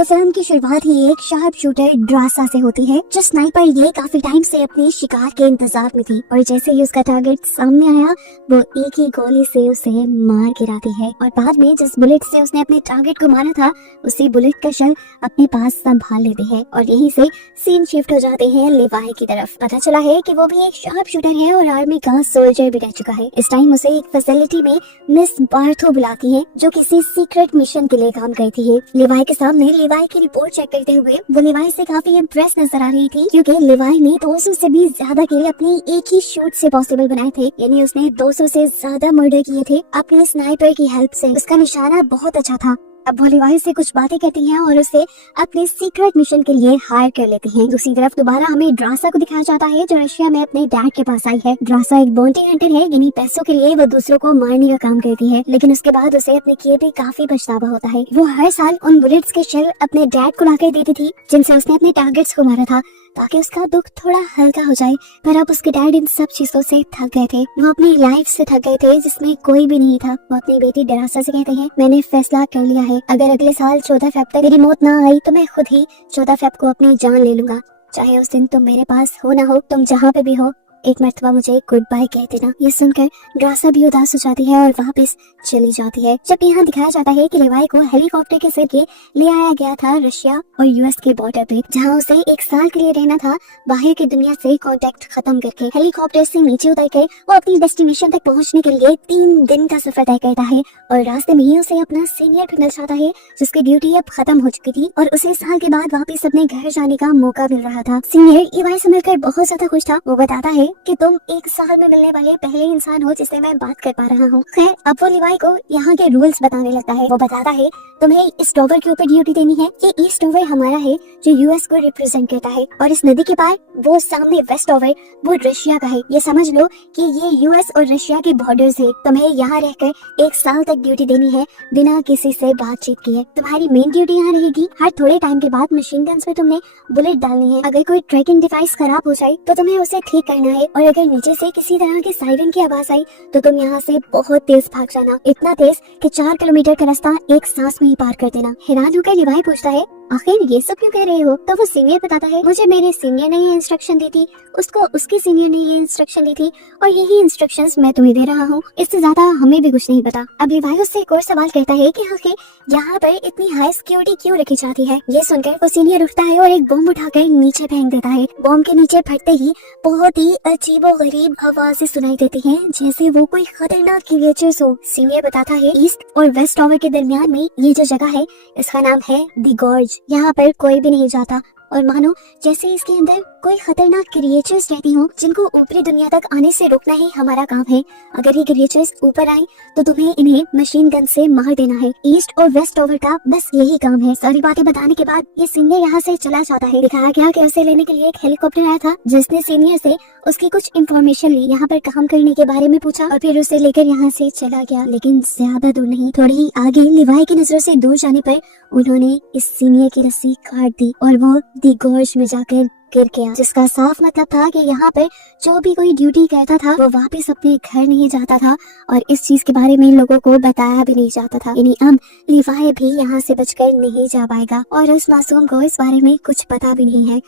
तो फिल्म की शुरुआत ही एक शार्प शूटर ड्रासा से होती है, जो स्नाइपर ये काफी टाइम से अपने शिकार के इंतजार में थी और जैसे ही उसका टारगेट सामने आया वो एक ही गोली से उसे मार गिराती है और बाद में जिस बुलेट से उसने अपने टारगेट को मारा था उसी बुलेट का शल अपने पास संभाल लेते हैं और यहीं से सीन शिफ्ट हो जाते हैं लेवाई की तरफ। पता चला है कि वो भी एक शार्प शूटर है और आर्मी का सोल्जर भी रह चुका है। इस टाइम उसे एक फैसिलिटी में मिस बार्थो बुलाती है जो किसी सीक्रेट मिशन के लिए काम करती है। लेवाई के सामने लेवाई की रिपोर्ट चेक करते हुए वो लेवाई से काफी इम्प्रेस नजर आ रही थी, क्योंकि लेवाई ने 200 से भी ज्यादा किल अपनी एक ही शूट से पॉसिबल बनाए थे, यानी उसने 200 से ज्यादा मर्डर किए थे अपने स्नाइपर की हेल्प से। उसका निशाना बहुत अच्छा था। अब वो लेवाई से कुछ बातें कहती हैं और उसे अपने सीक्रेट मिशन के लिए हायर कर लेती हैं। दूसरी तरफ दोबारा हमें ड्रासा को दिखाया जाता है जो रशिया में अपने डैड के पास आई है। ड्रासा एक बाउंटी हंटर है, यानी पैसों के लिए वो दूसरों को मारने का काम करती है, लेकिन उसके बाद उसे अपने किए पे काफी पछतावा होता है। वो हर साल उन बुलेट्स के शेल अपने डैड को लाकर देती थी जिनसे उसने अपने टारगेट्स को मारा था, ताकि उसका दुख थोड़ा हल्का हो जाए। पर अब उसके डैड इन सब चीजों से थक गए थे, वो अपनी लाइफ से थक गए थे जिसमें कोई भी नहीं था। वो अपनी बेटी ड्रासा से कहते हैं, मैंने फैसला कर लिया है, अगर अगले साल 14 फेब तक मेरी मौत ना आई तो मैं खुद ही 14 फेब को अपनी जान ले लूंगा। चाहे उस दिन तुम मेरे पास हो ना हो, तुम जहाँ पे भी हो, एक मर्तबा मुझे गुड बाय कह देना। ये सुनकर ड्रासा भी उदास हो जाती है और वापस चली जाती है। जब यहाँ दिखाया जाता है कि लेवाई को हेलीकॉप्टर के जरिए ले आया गया था रशिया और यूएस के बॉर्डर पे, जहाँ उसे एक साल के लिए रहना था बाहर की दुनिया से कांटेक्ट खत्म करके। हेलीकॉप्टर से नीचे उतर कर वो अपनी डेस्टिनेशन तक पहुँचने के लिए 3 दिन का सफर तय करता है और रास्ते में ही उसे अपना सीनियर भी मिल जाता है जिसकी ड्यूटी अब खत्म हो चुकी थी और उसे साल के बाद वापस अपने घर जाने का मौका मिल रहा था। सीनियर लेवाई से मिलकर बहुत ज्यादा खुश था। वो बताता है कि तुम एक साल में मिलने वाले पहले इंसान हो जिससे मैं बात कर पा रहा हूँ। खैर अब वो लेवाई को यहाँ के रूल्स बताने लगता है। वो बताता है, तुम्हें इस टॉवर के ऊपर ड्यूटी देनी है। ये ईस्ट टॉवर हमारा है जो यूएस को रिप्रेजेंट करता है और इस नदी के पार वो सामने वेस्ट टॉवर वो रशिया का है। ये समझ लो कि ये यूएस और रशिया के बॉर्डर्स है। तुम्हें यहाँ रहकर 1 साल तक ड्यूटी देनी है बिना किसी से बातचीत किए। तुम्हारी मेन ड्यूटी यहाँ रहेगी, हर थोड़े टाइम के बाद मशीन गन्स में तुमने बुलेट डालनी है। अगर कोई ट्रैकिंग डिवाइस खराब हो जाए तो तुम्हें उसे ठीक करना है और अगर नीचे से किसी तरह के सायरन की आवाज आई तो तुम यहाँ से बहुत तेज भाग जाना, इतना तेज कि 4 किलोमीटर का रास्ता एक सांस में ही पार कर देना। हैरान होकर लेवाई पूछता है, आखिर ये सब क्यों कह रहे हो? तो वो सीनियर बताता है, मुझे मेरे सीनियर ने ये इंस्ट्रक्शन दी थी, उसको उसके सीनियर ने ये इंस्ट्रक्शन दी थी और यही इंस्ट्रक्शंस मैं तुम्हें दे रहा हूँ। इससे ज्यादा हमें भी कुछ नहीं पता। अब लेवाई उससे एक और सवाल करता है कि आखिर यहाँ पर इतनी हाई सिक्योरिटी क्यों रखी जाती है? ये सुनकर वो सीनियर उठता है और एक बॉम्ब उठाकर नीचे फेंक देता है। बॉम्ब के नीचे फटते ही बहुत ही अजीबो गरीब आवाजें सुनाई देती हैं, जैसे वो कोई खतरनाक क्रिएचर्स हो। सीनियर बताता है, ईस्ट और वेस्ट टॉवर के दरमियान में ये जो जगह है इसका नाम है द गॉर्ज। यहाँ पर कोई भी नहीं जाता और मानो जैसे इसके अंदर कोई खतरनाक क्रिएचर्स रहती हो जिनको ऊपरी दुनिया तक आने से रोकना ही हमारा काम है। अगर ये क्रिएचर्स ऊपर आए तो तुम्हें इन्हें मशीन गन से मार देना है। ईस्ट और वेस्ट टॉवर का बस यही काम है। सारी बातें बताने के बाद ये सीनियर यहाँ से चला जाता है। दिखाया गया कि उसे लेने के लिए एक हेलीकॉप्टर आया था जिसने सीनियर से उसकी कुछ इन्फॉर्मेशन ली, यहाँ पर काम करने के बारे में पूछा और फिर उसे लेकर यहाँ से चला गया। लेकिन ज्यादा दूर नहीं, थोड़ी ही आगे लेवाई की नजरों से दूर जाने पर उन्होंने इस सीनियर की रस्सी काट दी और वो दी गॉर्ज में जाकर गिर गया, जिसका साफ मतलब था कि यहाँ पर जो भी कोई ड्यूटी करता था वो वापस अपने घर नहीं जाता था और इस चीज के बारे में लोगों को बताया भी नहीं जाता था। यानी अब लेवाई भी यहाँ से बचकर नहीं जा पाएगा और उस मासूम को इस बारे में कुछ पता भी नहीं है।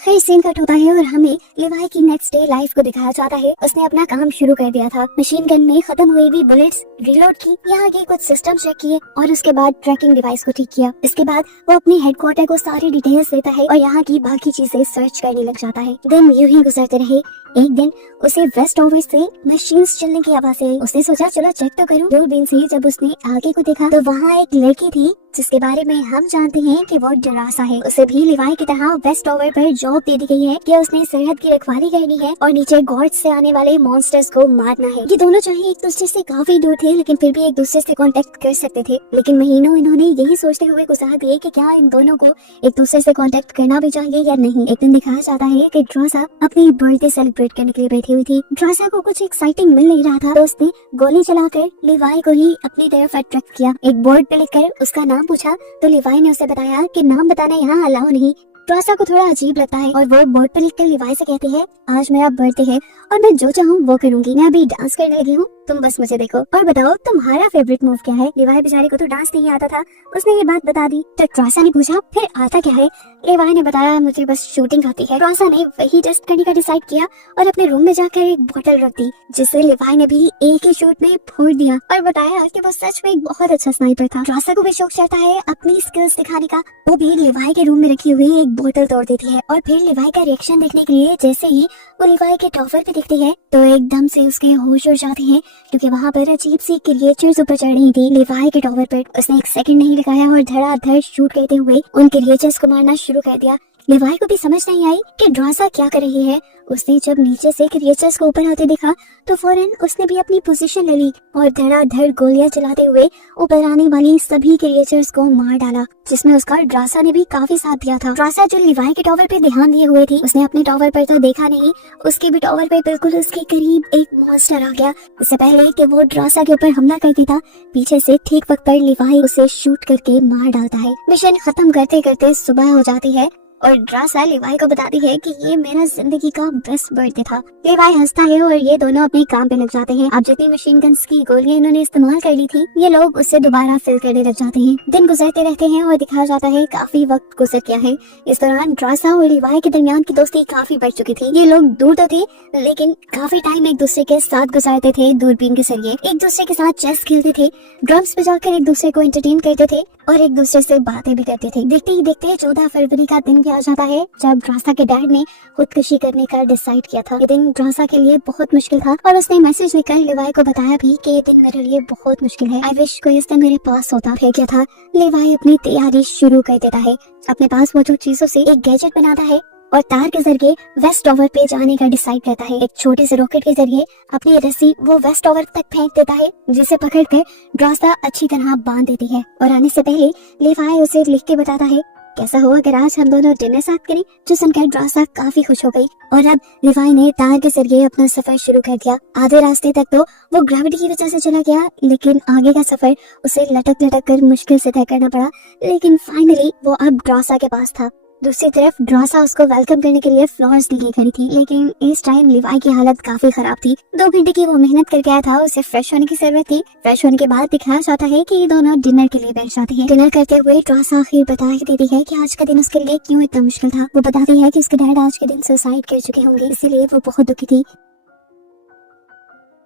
फिर सीन कट होता है और हमें लेवाई की नेक्स्ट डे लाइफ को दिखाया जाता है। उसने अपना काम शुरू कर दिया था। मशीन गन में खत्म हुई हुई बुलेट्स रिलोड की, यहाँ के कुछ सिस्टम चेक किए और उसके बाद ट्रैकिंग डिवाइस को ठीक किया। इसके बाद वो अपने हेडक्वार्टर को सारी डिटेल्स देता है और यहाँ की बाकी चीजें सर्च करने लग जाता है। दिन यूं ही गुजरते रहे। एक दिन उसे वेस्ट ओवर से मशीन्स चलने की आवाज आई। उसने सोचा चलो चेक तो करूं। दूरबीन से जब उसने आगे को देखा तो वहाँ एक लड़की थी जिसके बारे में हम जानते हैं कि वो ड्रासा है। उसे भी लेवाई की तरह वेस्ट ओवर पर जॉब दे दी गई है कि उसने सरहद की रखवाली करनी है और नीचे गॉर्ड से आने वाले मॉन्स्टर्स को मारना है। ये दोनों चाहे एक दूसरे से काफी दूर थे लेकिन फिर भी एक दूसरे से कांटेक्ट कर सकते थे। लेकिन महीनों इन्होंने यही सोचते हुए गुजार दिए कि क्या इन दोनों को एक दूसरे से कांटेक्ट करना भी चाहिए या नहीं। एक दिन दिखाया जाता है कि ड्रासा अपनी बर्थडे सेलिब्रेट करने के लिए बैठी हुई थी। ड्रासा को कुछ एक्साइटिंग मिल नहीं रहा था तो उसने गोली चलाकर लेवाई को ही अपनी तरफ अट्रैक्ट किया। एक बोर्ड पे लिखकर उसका नाम पूछा तो लेवाई ने उसे बताया कि नाम बताना यहाँ अलाउ नहीं। ड्रासा को थोड़ा अजीब लगता है और वो बोर्ड पर लिखकर लेवाई से कहती है आज मेरा बर्थडे है और मैं जो चाहूँ वो करूंगी। मैं अभी डांस करने लगी हूँ, तुम बस मुझे देखो और बताओ तुम्हारा फेवरेट मूव क्या है। लिवाई बेचारी को तो डांस नहीं आता था, उसने ये बात बता दी। तो ट्रासा ने पूछा फिर आता क्या है। लिवाई ने बताया मुझे बस शूटिंग आती है। ट्रासा ने वही टेस्ट करने का डिसाइड किया और अपने रूम में जाकर एक बोतल रख दी, जिसे लिवाई ने भी एक ही शूट में फोड़ दिया और बताया कि वो सच में एक बहुत अच्छा स्नाइपर था। ट्रासा को भी शौक चढ़ता है अपनी स्किल्स दिखाने का। वो भी लिवाई के रूम में रखी हुई एक बोतल तोड़ देती है और फिर लिवाई का रिएक्शन देखने के लिए जैसे ही वो लिवाई के टॉवर पे दिखती है तो एकदम से उसके होश उड़ जाते हैं, क्योंकि वहाँ पर अजीब सी क्रिएचर्स ऊपर चढ़ रही थी लिवाई के टॉवर पर। उसने एक सेकंड नहीं लगाया और धड़ाधड़ शूट करते हुए उन क्रिएचर्स को मारना शुरू कर दिया। लिवाई को भी समझ नहीं आई कि ड्रासा क्या कर रही है। उसने जब नीचे से क्रिएचर्स को ऊपर आते देखा तो फौरन उसने भी अपनी पोजीशन ले ली और धड़ाधड़ गोलियां चलाते हुए ऊपर आने वाली सभी क्रिएचर्स को मार डाला, जिसमें उसका ड्रासा ने भी काफी साथ दिया था। ड्रासा जो लिवाई के टॉवर पे ध्यान दिए हुए थी, उसने अपने टॉवर पर तो देखा नहीं, उसके भी टॉवर पे बिल्कुल उसके करीब एक मॉन्स्टर आ गया। इससे पहले कि वो ड्रासा के ऊपर हमला करती था, पीछे से ठीक वक्त पर लिवाई उसे शूट करके मार डालता है। मिशन खत्म करते करते सुबह हो जाती है और ड्रासा लिवाई को बताती है कि ये मेरा जिंदगी का बेस्ट बर्थडे था। लिवाई हंसता है और ये दोनों अपने काम पे लग जाते हैं। अब जितनी मशीन गन्स की गोलियां इन्होंने इस्तेमाल कर ली थी, ये लोग उससे दोबारा फिल करने लग जाते हैं। दिन गुजरते रहते हैं और दिखाया जाता है काफी वक्त गुजर गया है। इस दौरान ड्रासा और लिवाई के दरमियान की दोस्ती काफी बढ़ चुकी थी। ये लोग दूर तो थे लेकिन काफी टाइम एक दूसरे के साथ गुजारते थे। दूरबीन के जरिए एक दूसरे के साथ चेस खेलते थे, ड्रम्स बजाकर एक दूसरे को एंटरटेन करते थे और एक दूसरे से बातें भी करते थे। देखते ही देखते 14 फरवरी का दिन भी आ जाता है जब ड्रासा के डैड ने खुदकुशी करने का डिसाइड किया था। ये दिन ड्रासा के लिए बहुत मुश्किल था और उसने मैसेज लिखकर लिवाई को बताया भी कि ये दिन मेरे लिए बहुत मुश्किल है। आई विश कोई इस दिन मेरे पास होता। फिर क्या था, लिवाई अपनी तैयारी शुरू कर देता है। अपने पास मौजूद चीजों से एक गैजेट बनाता है और तार के जरिए वेस्ट टावर पे जाने का डिसाइड करता है। एक छोटे से रॉकेट के जरिए अपनी रस्सी वो वेस्ट टावर तक फेंक देता है, जिसे पकड़कर ड्रासा अच्छी तरह बांध देती है और आने से पहले लिवाई उसे लिख के बताता है कैसा हो अगर आज हम दोनों डिनर साथ करें। जो सुनकर ड्रासा काफी खुश हो गई और अब लिवाई ने तार के जरिए अपना सफर शुरू कर दिया। आधे रास्ते तक तो वो ग्रेविटी की वजह से चला गया, लेकिन आगे का सफर उसे लटक लटक कर मुश्किल से तय करना पड़ा, लेकिन फाइनली वो अब ड्रासा के पास था। दूसरी तरफ ड्रासा उसको वेलकम करने के लिए फ्लावर्स लिए खड़ी थी, लेकिन इस टाइम लिवाई की हालत काफी खराब थी। 2 घंटे की वो मेहनत करके आया था, उसे फ्रेश होने की जरूरत थी। फ्रेश होने के बाद दिखाया जाता है कि ये दोनों डिनर के लिए बैठ जाते हैं। डिनर करते हुए ड्रासा आखिर बता ही देती है कि आज का दिन उसके लिए क्यों इतना मुश्किल था। वो बताती है कि उसके डैड आज के दिन सुसाइड कर चुके होंगे, इसीलिए वो बहुत दुखी थी।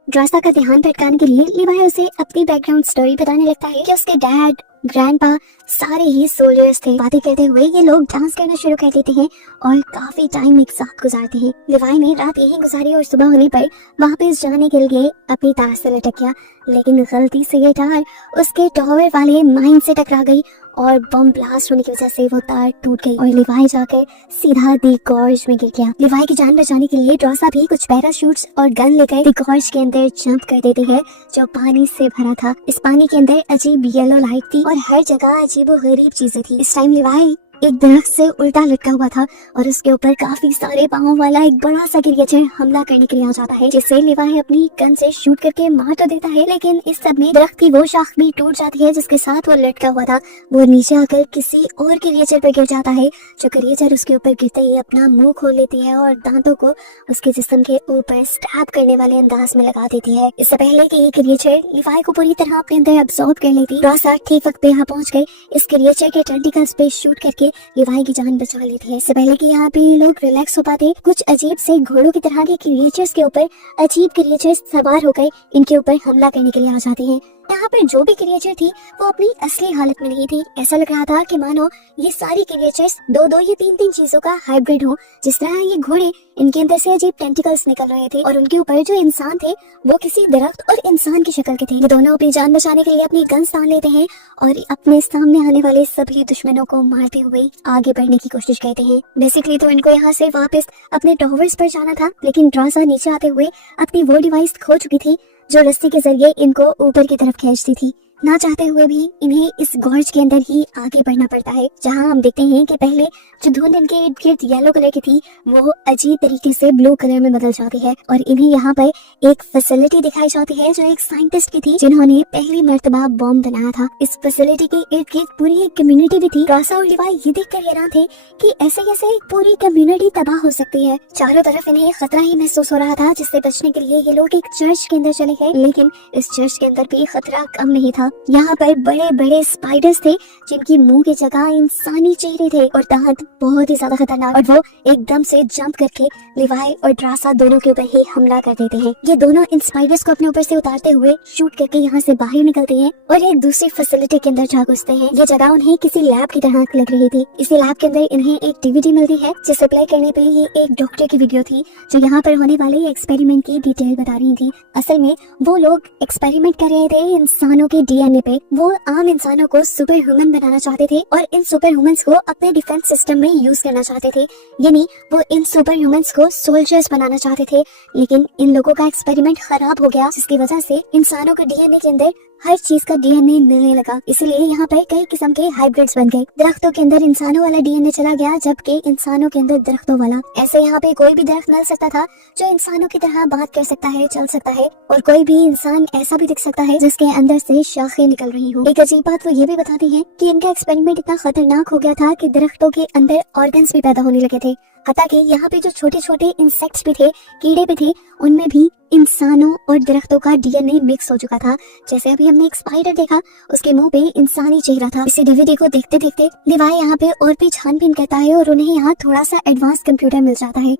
ड्रासा का ध्यान भटकाने के लिए लिवाई उसे अपनी बैकग्राउंड स्टोरी बताने लगता है कि उसके डैड, ग्रैंडपा सारे ही सोल्जर्स थे। बातें करते हुए ये लोग डांस करना शुरू कर देते हैं और काफी टाइम एक साथ गुजारते हैं। लिवाई ने रात यही गुजारी और सुबह होने पर वापस जाने के लिए अपनी तार से लटक गया, लेकिन गलती से ये तार उसके टॉवर वाले माइन से टकरा गई और बम ब्लास्ट होने की वजह से वो तार टूट गई और लिवाई जाकर सीधा दी गॉर्ज में गिर गया। लिवाई की जान बचाने के लिए ड्रासा भी कुछ पैराशूट्स और गन लेकर दी गॉर्ज के अंदर जंप कर देती है, जो पानी से भरा था। इस पानी के अंदर अजीब येलो लाइट थी और हर जगह अजीब और गरीब चीजें थी। इस टाइम लिवाई एक दरख्त से उल्टा लटका हुआ था और उसके ऊपर काफी सारे पाँव वाला एक बड़ा सा क्रिएचर हमला करने के लिए आ जाता है, जिससे लिवाई अपनी गन से शूट करके मार तो देता है, लेकिन इस सब में दरख्त की वो शाख भी टूट जाती है जिसके साथ वो लटका हुआ था। वो नीचे आकर किसी और क्रिएचर पर गिर जाता है, जो क्रिएचर उसके ऊपर गिरते ही अपना मुंह खोल लेती है और दांतों को उसके जिस्म के ऊपर स्टैब करने वाले अंदाज में लगा देती है। इससे पहले कि ये क्रिएचर लिवाई को पूरी तरह अपने अंदर अब्सॉर्ब कर लेती, ड्रासा ठीक वक्त पे यहाँ पहुंच गए। इस क्रिएचर के टेंटिकल्स पे शूट करके लिवाई की जान बचा लेती है। इससे पहले कि यहाँ पे लोग रिलैक्स हो पाते, कुछ अजीब से घोड़ों की तरह के क्रिएचर्स के ऊपर अजीब क्रिएचर्स सवार होकर इनके ऊपर हमला करने के लिए आ जाते हैं। यहाँ पर जो भी क्रिएचर थी वो अपनी असली हालत में नहीं थी। ऐसा लग रहा था कि मानो ये सारी क्रिएचर्स 2-2 या 3-3 चीजों का हाइब्रिड हो। जिस तरह ये घोड़े, इनके अंदर से अजीब टेंटिकल्स निकल रहे थे और उनके ऊपर जो इंसान थे वो किसी दरख्त और इंसान की शक्ल के थे। ये दोनों अपनी जान बचाने के लिए अपनी गन्स तान लेते हैं और अपने सामने आने वाले सभी दुश्मनों को मारते हुए आगे बढ़ने की कोशिश करते हैं। बेसिकली तो इनको यहाँ से वापस अपने टॉवर्स पर जाना था, लेकिन ड्रासा नीचे आते हुए अपनी वो डिवाइस खो चुकी थी जो रस्सी के जरिए इनको ऊपर की तरफ खींचती थी। ना चाहते हुए भी इन्हें इस गॉर्ज के अंदर ही आगे बढ़ना पड़ता है, जहाँ हम देखते हैं कि पहले जो धुंध इनके इर्द गिर्द येलो कलर की थी वो अजीब तरीके से ब्लू कलर में बदल जाती है। और इन्हें यहाँ पर एक फैसिलिटी दिखाई जाती है जो एक साइंटिस्ट की थी जिन्होंने पहली मर्तबा बॉम्ब बनाया था। इस फैसिलिटी के इर्द गिर्द पूरी एक कम्युनिटी भी थी। ड्रासा और लिवाई ये देखकर हैरान थे कि ऐसे कैसे एक पूरी कम्युनिटी तबाह हो सकती है। चारों तरफ इन्हें खतरा ही महसूस हो रहा था, जिससे बचने के लिए ये लोग एक चर्च के अंदर चले गए। लेकिन इस चर्च के अंदर भी खतरा कम नहीं था। यहाँ पर बड़े बड़े स्पाइडर्स थे जिनकी मुंह की जगह इंसानी चेहरे थे और दांत बहुत ही ज्यादा खतरनाक, और वो एकदम से जंप करके लिवाई और ड्रासा दोनों के ऊपर ही हमला कर देते हैं। ये दोनों इन स्पाइडर्स को अपने ऊपर से उतारते हुए शूट करके यहाँ से बाहर निकलते हैं और एक दूसरी फैसिलिटी के अंदर जा घुसते हैं। ये जगह उन्हें किसी लैब की तरह लग रही थी। इसी लैब के अंदर इन्हें एक डीवीडी मिलती है जिसे प्ले करने पे ये एक डॉक्टर की वीडियो थी जो यहाँ पर होने वाले एक्सपेरिमेंट की डिटेल बता रही थी। असल में वो लोग एक्सपेरिमेंट कर रहे थे इंसानों के डीएनए पे। वो आम इंसानों को सुपर ह्यूमन बनाना चाहते थे और इन सुपर ह्यूमंस को अपने डिफेंस सिस्टम में यूज करना चाहते थे, यानी वो इन सुपर ह्यूमंस को सोल्जर्स बनाना चाहते थे। लेकिन इन लोगों का एक्सपेरिमेंट खराब हो गया, जिसकी वजह से इंसानों के डीएनए के अंदर हर चीज का डीएनए मिलने लगा। इसलिए यहाँ पर कई किस्म के हाइब्रिड्स बन गए। दरख्तों के अंदर इंसानों वाला डीएनए चला गया, जबकि इंसानों के अंदर दरख्तों वाला। ऐसे यहाँ पे कोई भी दरख्त मिल सकता था जो इंसानों की तरह बात कर सकता है, चल सकता है, और कोई भी इंसान ऐसा भी दिख सकता है जिसके अंदर से शाखें निकल रही हो। एक अजीब बात वो ये भी बताती है कि इनका एक्सपेरिमेंट इतना खतरनाक हो गया था कि दरख्तों के अंदर ऑर्गन्स भी पैदा होने लगे थे। हालांकि यहाँ पे जो छोटे छोटे इंसेक्ट्स भी थे, कीड़े भी थे, उनमें भी इंसानों और दरख्तों का डीएनए मिक्स हो चुका था। जैसे अभी हमने एक स्पाइडर देखा, उसके मुंह पे इंसानी चेहरा था। इसी डीवीडी को देखते देखते लिवाई यहाँ पे और भी छानबीन करता है और उन्हें यहाँ थोड़ा सा एडवांस कंप्यूटर मिल जाता है।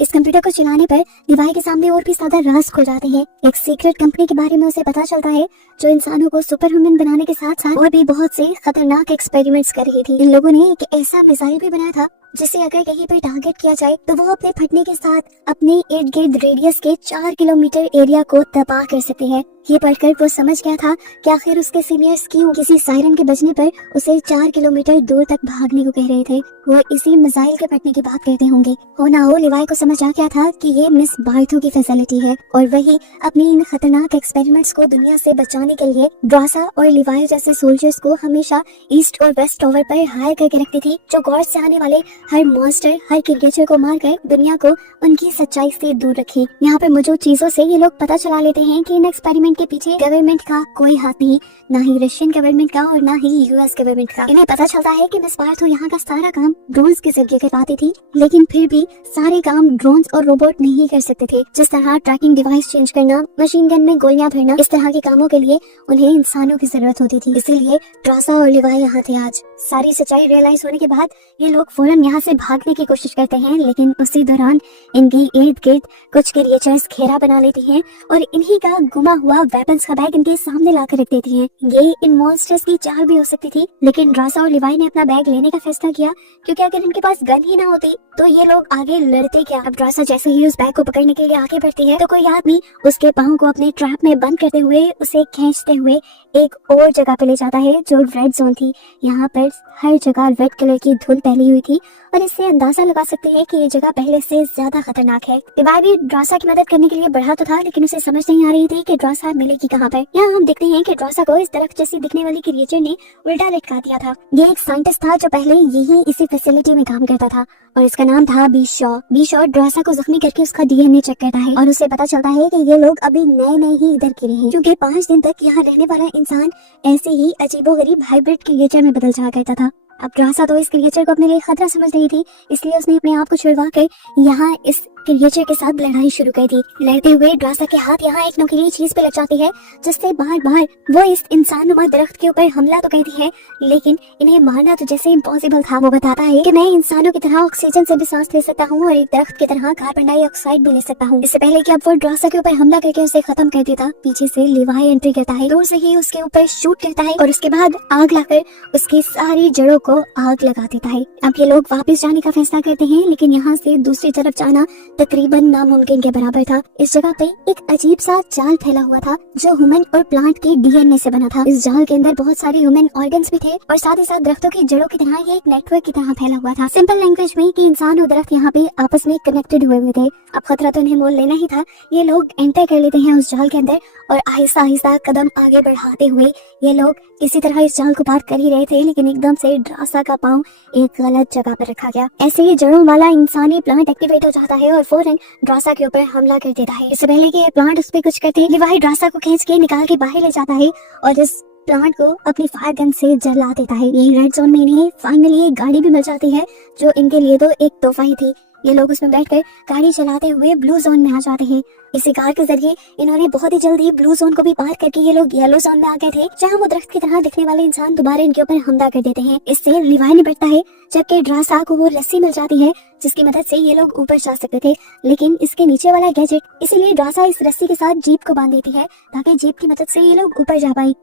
इस कंप्यूटर को चलाने पर लिवाई के सामने और भी ज्यादा राज खुल जाते हैं। एक सीक्रेट कंपनी के बारे में उसे पता चलता है जो इंसानों को सुपर ह्यूमन बनाने के साथ साथ और भी बहुत से खतरनाक एक्सपेरिमेंट्स कर रही थी। इन लोगों ने एक ऐसा मिसाइल भी बनाया था जिसे अगर कहीं पर टारगेट किया जाए तो वो अपने फटने के साथ अपने इर्द गिर्द रेडियस के 4 किलोमीटर एरिया को तबाह कर सकते हैं। ये पढ़कर वो समझ गया था कि आखिर उसके सीनियर्स क्यों किसी सायरन के बजने पर उसे 4 किलोमीटर दूर तक भागने को कह रहे थे। वो इसी मिसाइल के फटने की बात करते होंगे। हो ना हो, लिवाई को समझ आ गया था कि ये मिस बार्थो की फैसिलिटी है और वही अपनी इन खतरनाक एक्सपेरिमेंट्स को दुनिया से बचाने के लिए ड्रासा और लिवाई जैसे सोल्जर्स को हमेशा ईस्ट और वेस्ट टॉवर पर हायर करके रखती थी, जो गॉड से आने वाले हर मॉन्स्टर, हर क्रिएचर को मारकर दुनिया को उनकी सच्चाई से दूर रखे। यहाँ पर मौजूद चीजों से ये लोग पता चला लेते हैं कि इन एक्सपेरिमेंट के पीछे गवर्नमेंट का कोई हाथ नहीं, ना ही रशियन गवर्नमेंट का और ना ही यूएस गवर्नमेंट का। इन्हें पता चलता है कि मिस बार्थो यहाँ का सारा काम ड्रोन्स के जरिए करवाती थी, लेकिन फिर भी सारे काम ड्रोन्स और रोबोट नहीं कर सकते थे। जिस तरह ट्रैकिंग डिवाइस चेंज करना, मशीन गन में गोलियां भरना, इस तरह के कामों के लिए उन्हें इंसानों की जरूरत होती थी। इसीलिए ड्रासा और लिवाई यहाँ थे आज। सारी सच्चाई रियलाइज होने के बाद ये लोग फौरन यहाँ से भागने की कोशिश करते हैं, लेकिन उसी दौरान इनकी इर्द गिर्द कुछ क्रिएचर्स घेरा बना लेती हैं और इन्हीं का गुमा हुआ वेपन्स का बैग इनके सामने लाकर रख देती हैं। ये इन मॉन्स्टर्स की चाल भी हो सकती थी, लेकिन ड्रासा और लिवाई ने अपना बैग लेने का फैसला किया, क्योंकि अगर इनके पास गन ही ना होती तो ये लोग आगे लड़ते क्या। अब ड्रासा जैसे ही उस बैग को पकड़ने के लिए आगे बढ़ती है तो कोई आदमी उसके पाँव को अपने ट्रैप में बंद करते हुए उसे खींचते हुए एक और जगह पे ले जाता है जो रेड जोन थी। यहाँ पर हर जगह रेड कलर की धुंध फैली हुई थी और इससे अंदाजा लगा सकते हैं कि ये जगह पहले से ज्यादा खतरनाक है। लिवाई भी ड्रासा की मदद करने के लिए बढ़ा तो था, लेकिन उसे समझ नहीं आ रही थी कि ड्रासा मिलेगी कहाँ पर। यहाँ हम देखते हैं कि ड्रासा को इस दरख्त जैसी दिखने वाली क्रिएचर ने उल्टा लटका दिया था। ये एक साइंटिस्ट था जो पहले यही इसी फैसिलिटी में काम करता था और इसका नाम था बी शॉ ड्रासा को जख्मी करके उसका डीएनए चेक करता है और उसे पता चलता है कि ये लोग अभी नए नए ही इधर गिरे हैं, क्योंकि 5 दिन तक यहाँ रहने वाला इंसान ऐसे ही अजीबोगरीब हाइब्रिड क्रिएचर में बदल जाया करता था। अब ड्रासा तो इस क्रिएचर को अपने लिए खतरा समझ रही थी, इसलिए उसने अपने आप को छुड़वा कर यहाँ इस क्रिएचर के साथ लड़ाई शुरू कर दी। लड़ते हुए ड्रासा के हाथ यहाँ एक नुकीली चीज पे लग जाती है, जिससे बार बार वो इस इंसानुमा दरख्त के ऊपर हमला तो करती है, लेकिन इन्हें मारना तो जैसे इम्पॉसिबल था। वो बताता है कि मैं इंसानों की तरह ऑक्सीजन से भी सांस ले सकता हूँ और एक दरख्त की तरह कार्बन डाइऑक्साइड भी ले सकता हूँ। इससे पहले कि अब वो ड्रासा के ऊपर हमला करके उसे खत्म कर देता, पीछे से लिवाई एंट्री करता है, दूर से ही उसके ऊपर शूट करता है और उसके बाद आग लाकर उसकी सारी जड़ों को आग लगा देता है। अब ये लोग वापस जाने का फैसला करते हैं, लेकिन यहाँ से दूसरी तरफ जाना तकरीबन नामुमकिन के बराबर था। इस जगह पे एक अजीब सा जाल फैला हुआ था जो ह्यूमन और प्लांट के डीएनए से बना था। इस जाल के अंदर बहुत सारे ह्यूमन ऑर्गन्स भी थे और साथ ही साथ दरख्तों की जड़ों की तरह ये एक नेटवर्क की तरह फैला हुआ था। सिंपल लैंग्वेज में कि इंसान और दरख्त यहाँ पे आपस में कनेक्टेड हुए थे। अब खतरा तो उन्हें मोल लेना ही था। ये लोग एंटर कर लेते हैं उस जाल के अंदर और आहिस्ता आहिस्ता कदम आगे बढ़ाते हुए ये लोग किसी तरह इस जाल को पार कर ही रहे थे, लेकिन एकदम से ड्रासा का पांव एक गलत जगह पर रखा गया। ऐसे ही जड़ों वाला इंसानी प्लांट एक्टिवेट हो जाता है और फौरन ड्रासा के ऊपर हमला कर देता है। इससे पहले कि ये प्लांट उस पर कुछ करते, लिवाई ड्रासा को खींच के निकाल के बाहर ले जाता है और इस प्लांट को अपनी फायर गन से जला देता है। यही रेड जोन में इन्हें फाइनली एक गाड़ी भी मिल जाती है जो इनके लिए तो एक तोहफा ही थी। ये लोग उसमें बैठकर गाड़ी चलाते हुए ब्लू जोन में आ जाते हैं। इसी कार के जरिए इन्होंने बहुत ही जल्दी ब्लू जोन को भी पार करके ये लोग येलो जोन में आ गए थे, जहाँ वो दरख्त की तरह दिखने वाले इंसान दोबारा इनके ऊपर हमला कर देते हैं। इससे लिवाई निपटता है, जबकि ड्रासा को वो रस्सी मिल जाती है जिसकी मदद से ये लोग ऊपर जा सकते थे, लेकिन इसके नीचे वाला गैजेट, इसीलिए ड्रासा इस रस्सी के साथ जीप को बांध देती है ताकि जीप की मदद से ये लोग ऊपर जा पाए।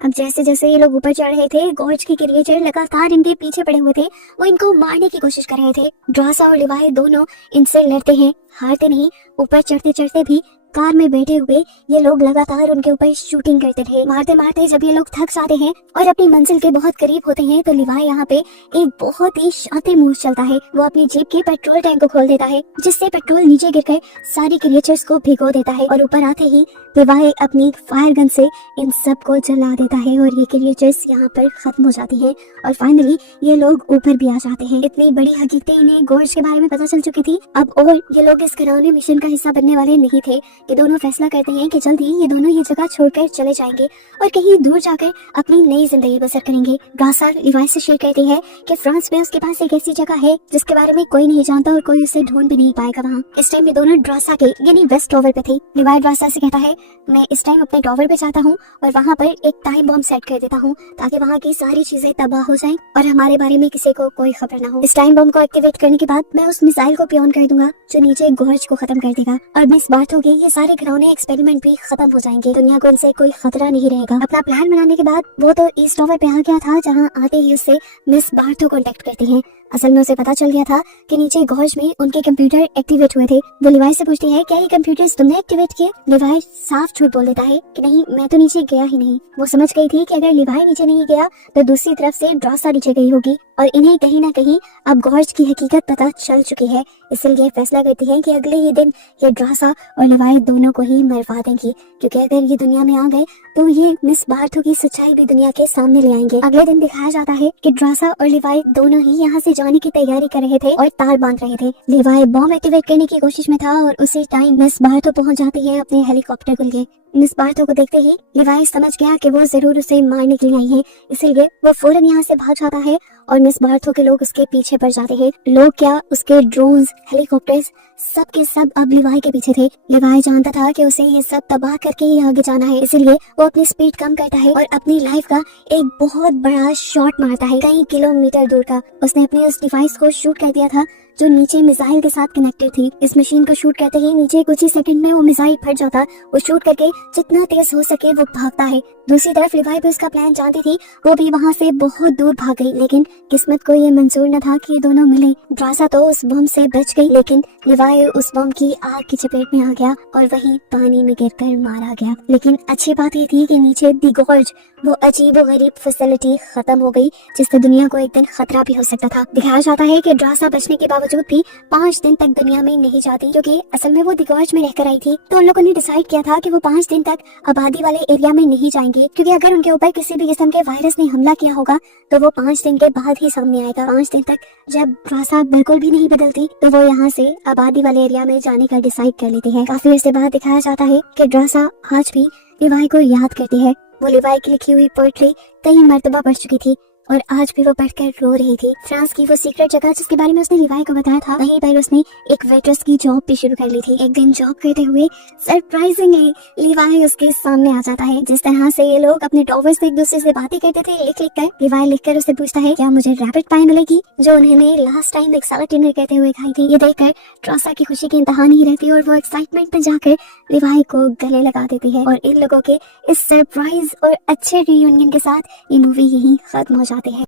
अब जैसे जैसे ये लोग ऊपर चढ़ रहे थे, गॉर्ज के क्रिएचर लगातार इनके पीछे पड़े हुए थे। वो इनको मारने की कोशिश कर रहे थे। ड्रासा और लिवाई दोनों इनसे लड़ते हैं, हारते नहीं। ऊपर चढ़ते चढ़ते भी कार में बैठे हुए ये लोग लगातार उनके ऊपर शूटिंग करते थे। मारते मारते जब ये लोग थक जाते हैं और अपनी मंजिल के बहुत करीब होते हैं तो लिवाई यहाँ पे एक बहुत ही शातिर मूव चलता है। वो अपनी जीप के पेट्रोल टैंक को खोल देता है, जिससे पेट्रोल नीचे गिरकर सारी क्रिएचर्स को भिगो देता है और ऊपर आते ही लिवाई अपनी फायर गन से इन सब को जला देता है और ये क्रिएचर्स यहाँ पर खत्म हो जाती है और फाइनली ये लोग ऊपर भी आ जाते हैं। इतनी बड़ी हकीकतें इन्हें गॉर्ज के बारे में पता चल चुकी थी अब, और ये लोग इस घिनौने मिशन का हिस्सा बनने वाले नहीं थे। ये दोनों फैसला करते हैं कि जल्द ही ये दोनों ये जगह छोड़कर चले जाएंगे और कहीं दूर जाकर अपनी नई जिंदगी बसर करेंगे। ड्रासा लिवाई से शेयर करती है कि फ्रांस में उसके पास एक ऐसी जगह है जिसके बारे में कोई नहीं जानता और कोई उसे ढूंढ भी नहीं पाएगा वहाँ। इस टाइम में दोनों ड्रासा के यानी वेस्ट टॉवर पे थे। लिवाई ड्रासा से कहता है, मैं इस टाइम अपने टॉवर पे जाता हूँ और वहाँ पर एक टाइम बॉम्ब सेट कर देता हूँ ताकि वहाँ की सारी चीजें तबाह हो जाएं और हमारे बारे में किसी को कोई खबर ना हो। इस टाइम बॉम्ब को एक्टिवेट करने के बाद मैं उस मिसाइल को पियोन कर दूंगा जो नीचे गॉर्ज को खत्म कर देगा और मिस बार्थो के ये सारे घिनौने एक्सपेरिमेंट भी खत्म हो जाएंगे। दुनिया को इनसे कोई खतरा नहीं रहेगा। अपना प्लान बनाने के बाद वो तो ईस्ट टॉवर पे आ गया था, जहाँ आते ही उससे मिस बार्थो कांटेक्ट करते हैं। असल में उसे पता चल गया था कि नीचे गॉर्ज में उनके कंप्यूटर एक्टिवेट हुए थे। वो लिवाई से पूछती है, क्या ये कंप्यूटर्स तुमने एक्टिवेट किए? लिवाई साफ झूठ बोल देता है कि नहीं, मैं तो नीचे गया ही नहीं। वो समझ गई थी कि अगर लिवाई नीचे नहीं गया तो दूसरी तरफ से ड्रासा नीचे गई होगी और इन्हें कहीं ना कहीं अब गॉर्ज की हकीकत पता चल चुकी है। इसलिए फैसला करती है कि अगले ही दिन ये ड्रासा और लिवाई दोनों को ही मरवा देंगी, क्योंकि अगर ये दुनिया में आ गए तो ये मिस बार्थो की सच्चाई भी दुनिया के सामने ले आएंगे। अगले दिन दिखाया जाता है कि ड्रासा और लिवाई दोनों ही यहाँ से जाने की तैयारी कर रहे थे और तार बांध रहे थे। लिवाई बॉम्ब एक्टिवेट करने की कोशिश में था और उसी टाइम मिस बार्थो पहुंच जाती है अपने हेलीकॉप्टर को लिए। मिस बार्थो को देखते ही लिवाई समझ गया कि वो जरूर उसे मारने के लिए आई है, इसीलिए वो फौरन यहाँ से भाग जाता है और मिस बार्थो के लोग उसके पीछे पड़ जाते हैं। लोग क्या, उसके ड्रोन्स, हेलीकॉप्टर्स सब के सब अब लिवाई के पीछे थे। लिवाई जानता था कि उसे ये सब तबाह करके ही आगे जाना है, इसलिए वो अपनी स्पीड कम करता है और अपनी लाइफ का एक बहुत बड़ा शॉट मारता है कई किलोमीटर दूर का। उसने अपने उस डिवाइस को शूट कर दिया था जो नीचे मिसाइल के साथ कनेक्टेड थी। इस मशीन को शूट करते ही नीचे कुछ ही सेकंड में वो मिसाइल फट जाता। वो शूट करके जितना तेज हो सके वो भागता है। दूसरी तरफ लिवाई भी उसका प्लान जानती थी, वो भी वहाँ से बहुत दूर भाग गई, लेकिन किस्मत को ये मंजूर न था कि ये दोनों मिले। ड्रासा तो उस बम से बच गई, लेकिन लिवाई उस बम की आग की चपेट में आ गया और वहीं पानी में गिरकर मारा गया। लेकिन अच्छी बात ये थी कि नीचे दी गॉर्ज, वो अजीब व गरीब फैसिलिटी खत्म हो गई जिससे दुनिया को एक दिन खतरा भी हो सकता था। दिखाया जाता है कि ड्रासा बचने के बावजूद भी 5 दिन तक दुनिया में नहीं जाती, क्योंकि असल में वो दी गॉर्ज में रहकर आई थी। तो उन लोगों ने डिसाइड किया था कि वो 5 दिन तक आबादी वाले एरिया में नहीं जाएंगे, क्योंकि अगर उनके ऊपर किसी भी किस्म के वायरस ने हमला किया होगा तो वो 5 दिन के बाद ही सामने आएगा। 5 दिन तक जब ड्रासा बिल्कुल भी नहीं बदलती तो वो यहाँ से आबादी वाले एरिया में जाने का डिसाइड कर लेती है। काफी देर बाद दिखाया जाता है कि ड्रासा आज भी लिवाई को याद करती है। वो लिवाई की लिखी हुई पोएट्री कई मर्तबा पढ़ चुकी थी और आज भी वो पढ़कर रो रही थी। फ्रांस की वो सीक्रेट जगह जिसके बारे में उसने लिवाई को बताया था, वहीं पर उसने एक वेट्रेस की जॉब भी शुरू कर ली थी। एक दिन जॉब करते हुए सरप्राइजिंगली लिवाई उसके सामने आ जाता है। जिस तरह से ये लोग अपने टॉवर्स से एक दूसरे से बातें करते थे लिख लिख कर, लिवाई लिखकर उससे पूछता है, क्या मुझे रैपिड पाई मिलेगी, जो उन्होंने लास्ट टाइम एक साला डिनर करते हुए खाई थी। ये देखकर ड्रासा की खुशी की इंतहा नहीं रहती और वो एक्साइटमेंट में जाकर लिवाई को गले लगा देती है। और इन लोगों के इस सरप्राइज और अच्छे रियूनियन के साथ ये मूवी यहीं खत्म हो जाती है।